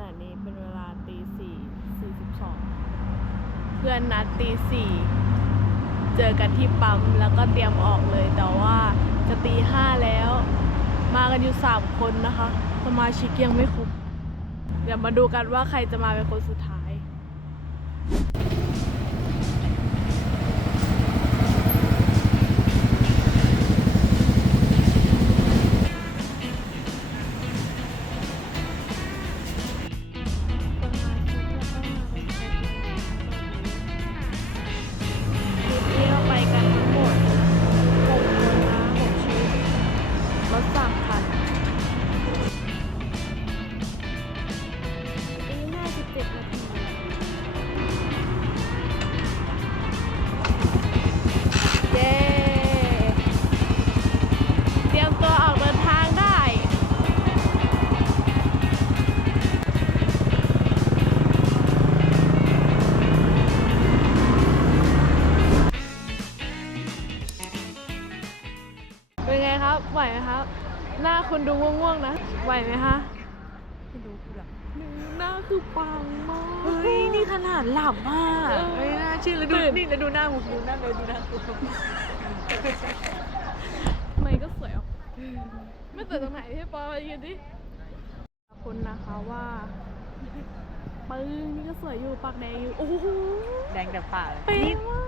ณะนี้เป็นเวลาตีสี่สี่สิบสองเพื่อนนัดตีสี่เจอกันที่ปั๊มแล้วก็เตรียมออกเลยแต่ว่าจะตีห้าแล้ว มากันอยู่สามคนนะคะ สมาชิกยังไม่ครบ เดี๋ยวมาดูกันว่าใครจะมาเป็นคนสุดท้าย ครับไหวไหมครับหน้าคุณดูง่วงๆนะ ไหวไหมคะไม่รู้คือหลับหน้าคือปังมากเฮ้ยนี่ขนาดหลับมากเออไม่น่าเชื่อแล้วดูตื่นนี่แล้วดูหน้ามึงดูหน้าเลยดูหน้ากูไม่ก็สวยออกไม่สวยตรงไหนพี่ปอมายืนดิขอบคุณนะคะว่าปึ้งนี่ก็สวยอยู่ปากแดงอยู่โอ้โหแดงแต่ปากเลยเป๊ะนี่มาก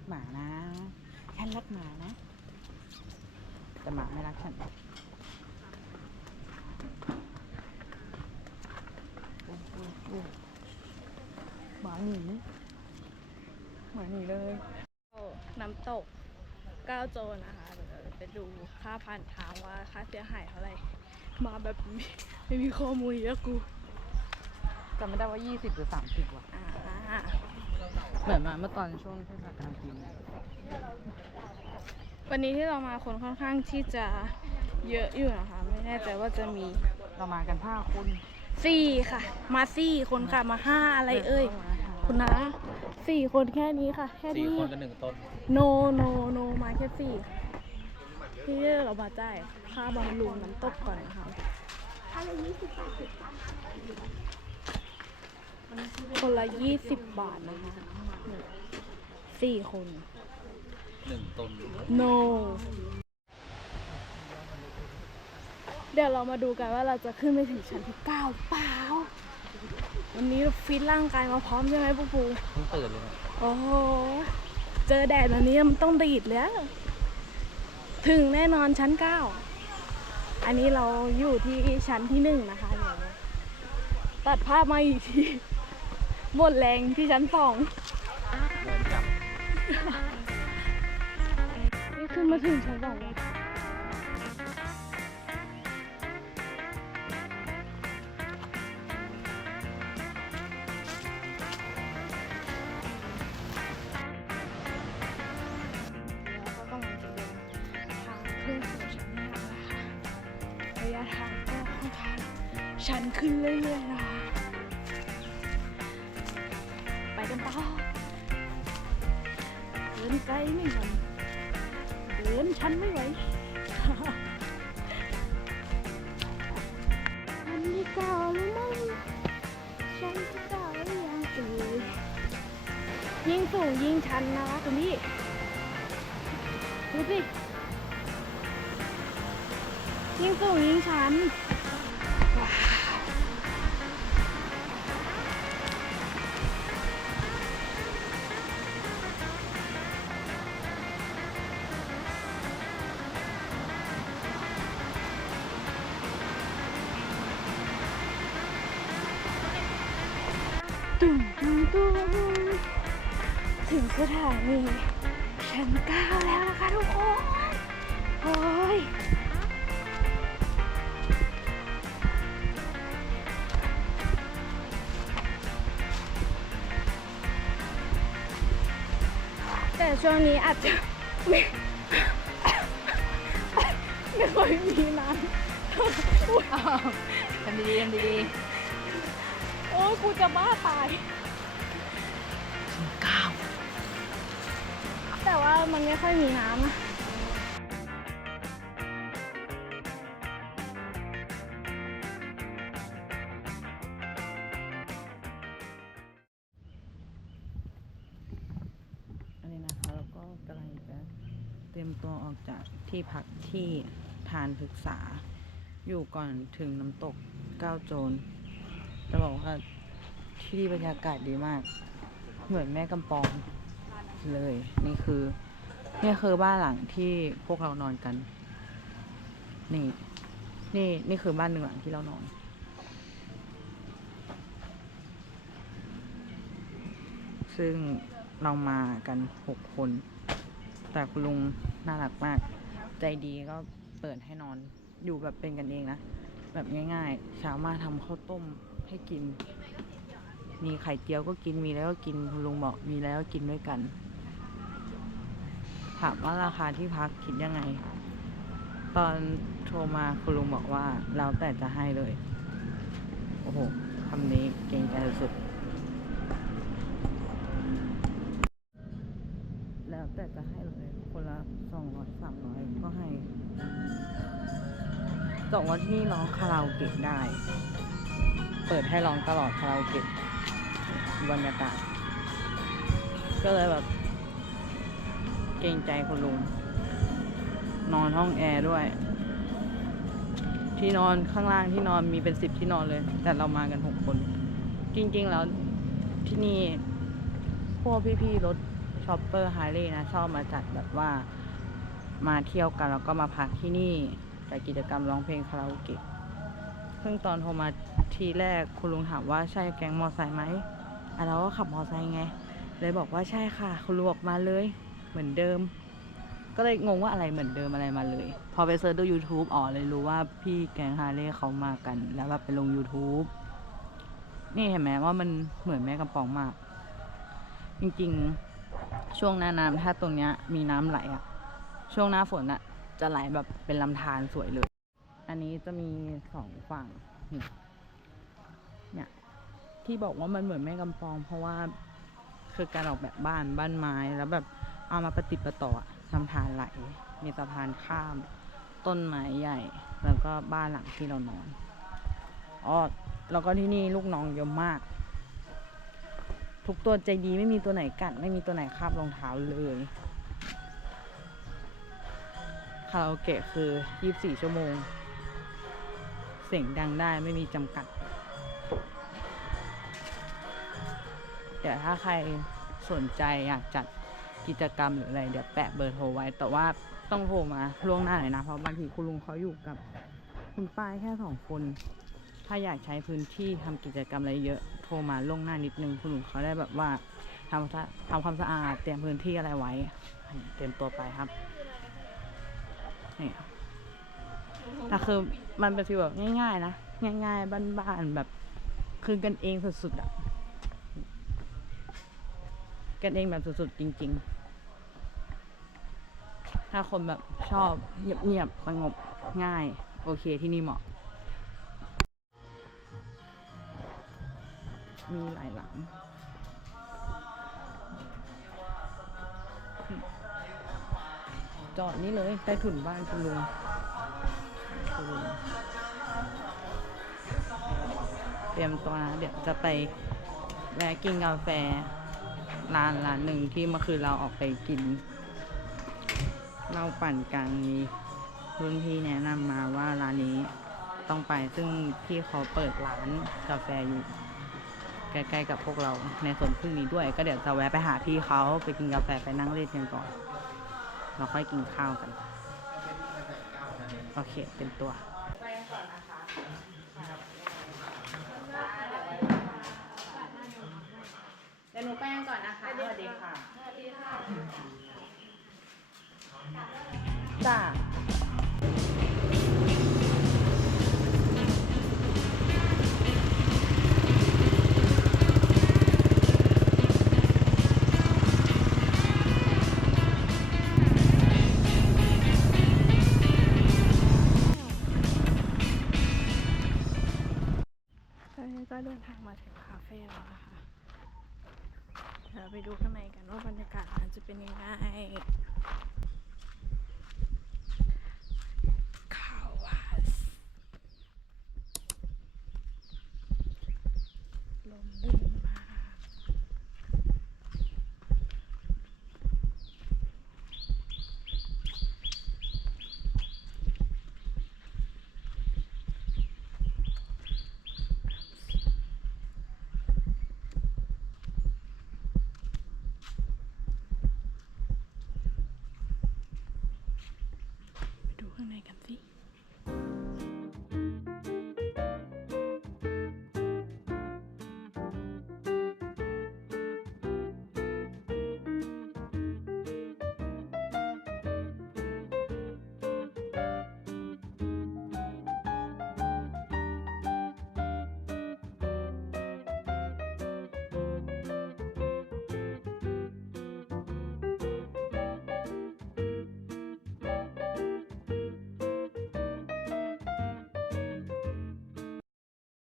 กหมานะ ฉันรักหมานะ แต่หมาไม่รักฉันโอ้โหโอ้โหหมาหนีหมาหนีเลยน้ำตกเก้าโจนนะคะเดี๋ยวเราไปดูค่าผ่านทางว่าค่าเสียหายเท่าไหร่มาแบบไม่ไม่มีข้อมูลเยอะกูจำไม่ได้ว่า 20 หรือ 30 ว่ะอ่า เหมือนมาเมื่อตอนช่วงเทศกาลปีนี้วันนี้ที่เรามาคนค่อนข้างที่จะเยอะอยู่นะคะ ไม่แน่ใจว่าจะมีเรามากันห้าคนสี่ค่ะ มาสี่คนค่ะมาห้าอะไรเอ่ย คุณนะสี่คนแค่นี้ค่ะ แค่สี่นี้ คนกับหนึ่งต้น โนโนโนมาแค่สี่ค่ะที่เรามาจ่ายค่าบำรุงน้ำตกก่อนนะคะ คนละยี่สิบบาทนะคะสี่คน หนึ่งต้น no เดี๋ยวเรามาดูกันว่าเราจะขึ้นไปถึงชั้นที่เก้าเปล่า วันนี้เราฟิตร่างกายมาพร้อมใช่ไหมปุ๊ปูเพิ่งตื่นเลยนะโอ้โห เจอแดดแบบนี้มันต้องดีดแล้ว ถึงแน่นอนชั้นเก้า อันนี้เราอยู่ที่ชั้นที่หนึ่งนะคะเดี๋ยวตัดภาพมาอีกที หมดแรงที่ชั้นสองนี่ขึ้นมาถึงชั้นสองแล้วระยะทางก็ค่อนข้างชันขึ้นเรื่อยๆนะคะ ไปกันต่อเดินไกลไม่ไหวเดินชันไม่ไหวอันที่เก่าหรือไม่ฉันที่เก่าหรือยังเอ่ยยิ่งสูงยิ่งชันนะคะคุณพี่ดูสิยิ่งสูงยิ่งชันว้า ตุ้มตุ้มตุ้มถึงสถานีชั้นเก้าแล้วนะคะทุกคนโอ้ยแต่ช่วงนี้อาจจะไม่ไม่ค่อยมีน้ำทำดีทำดี ยกูจะบ้าตายๆก้าวแต่ว่ามันไม่ค่อยมีน้ำนะอันนี้นะคะแล้วก็กำลังจะเตรียมตัวออกจากที่พักที่ทานศึกษา อยู่ก่อนถึงน้ำตกเก้าโจร จะบอกว่าที่นี่บรรยากาศดีมาก เหมือนแม่กำปองเลย นี่คือนี่คือบ้านหลังที่พวกเรานอนกัน นี่ นี่นี่คือบ้านหนึ่งหลังที่เรานอนซึ่งเรามากันหกคน แต่คุณลุงน่ารักมาก ใจดีก็เปิดให้นอน อยู่แบบเป็นกันเองนะ แบบง่ายๆเช้ามาทำข้าวต้ม ให้กิน มีไข่เจียวก็กินมีแล้วก็กินคุณลุงบอกมีแล้วก็กินด้วยกัน ถามว่าราคาที่พักคิดยังไง ตอนโทรมาคุณลุงบอกว่าแล้วแต่จะให้เลย โอ้โหคำนี้เก่งใจสุด แล้วแต่จะให้เลย คนละสองร้อยสามร้อยก็ให้จอกว่าที่นี่ร้องคาราโอเกะได้ เปิดให้ร้องตลอดคาราโอเกะบรรยากาศก็เลยแบบ เกรงใจคุณลุง นอนห้องแอร์ด้วย ที่นอนข้างล่างที่นอนมีเป็นสิบที่นอนเลย แต่เรามากันหกคน จริง ๆ แล้วที่นี่ พวกพี่ๆรถช็อปเปอร์ไฮเล่นะ ชอบมาจัดแบบว่ามาเที่ยวกันแล้วก็มาพักที่นี่จัดกิจกรรมร้องเพลงคาราโอเกะ ซึ่งตอนโทรมาทีแรกคุณลุงถามว่าใช่แก๊งมอไซค์ไหมอะเราก็ขับมอไซค์ไง เลยบอกว่าใช่ค่ะ คุณลุงบอกมาเลยเหมือนเดิม ก็เลยงงว่าอะไรเหมือนเดิมอะไรมาเลย พอไปเซิร์ชดู YouTube อ๋อเลยรู้ว่าพี่แก๊งฮาร์เลย์เขามากัน แล้วแบบไปลง YouTube นี่เห็นไหมว่ามันเหมือนแม่กำปองมาก จริงๆ ช่วงหน้าน้ำถ้าตรงเนี้ยมีน้ำไหลอะช่วงหน้าฝนอะจะไหลแบบเป็นลำธารสวยเลย อันนี้จะมีสองฝั่งเนี่ยที่บอกว่ามันเหมือนแม่กำปอง เพราะว่าคือการออกแบบบ้านบ้านไม้แล้วแบบเอามาประติดประต่ออะลำธารไหล มีสะพานข้าม ต้นไม้ใหญ่ แล้วก็บ้านหลังที่เรานอนอ๋อแล้วก็ที่นี่ลูกน้องเยอะมาก ทุกตัวใจดีไม่มีตัวไหนกัดไม่มีตัวไหนคาบรองเท้าเลยคาราโอเกะคือ 24 ชั่วโมง เสียงดังได้ไม่มีจำกัด เดี๋ยวถ้าใครสนใจอยากจัดกิจกรรมหรืออะไร เดี๋ยวแปะเบอร์โทรไว้ แต่ว่าต้องโทรมาล่วงหน้าหน่อยนะ เพราะบางทีคุณลุงเขาอยู่กับ คุณป้ายแค่สองคน ถ้าอยากใช้พื้นที่ทำกิจกรรมอะไรเยอะโทรมาล่วงหน้านิดนึงคุณลุงเขาได้แบบว่าทำทำความสะอาดเตรียมพื้นที่อะไรไว้ เตรียมตัวไปครับนี่ แต่คือมันเป็นฟีลแบบง่าย ๆ นะ ง่าย ๆ บ้านๆแบบ คือกันเองสุดๆอะ กันเองแบบสุดๆ จริง ๆ ถ้าคนแบบชอบเงียบๆสงบง่าย โอเคที่นี่เหมาะ มีหลายหลังจอดนี่เลยใต้ถุนบ้านคุณลุง คุณลุงเตรียมตัวนะ เดี๋ยวจะไปแวะกินกาแฟร้านร้านหนึ่งที่เมื่อคืนเราออกไปกินเหล้าปั่นกันมีรุ่นพี่แนะนำมาว่าร้านนี้ต้องไปซึ่งพี่เขาเปิดร้านกาแฟอยู่ใกล้ๆกับพวกเราในสวนพึ่งนี้ด้วย ก็เดี๋ยวจะแวะไปหาพี่เขาไปกินกาแฟไปนั่งเล่นกันก่อน เราค่อยกินข้าวกัน โอเค เป็นตัวเดี๋ยวหนูแป้งก่อนนะคะ สวัสดีค่ะ สวัสดีค่ะจ้า ดี๋ยวไปดูข้างในกันว่าบรรยากาศมันจะเป็นยังไง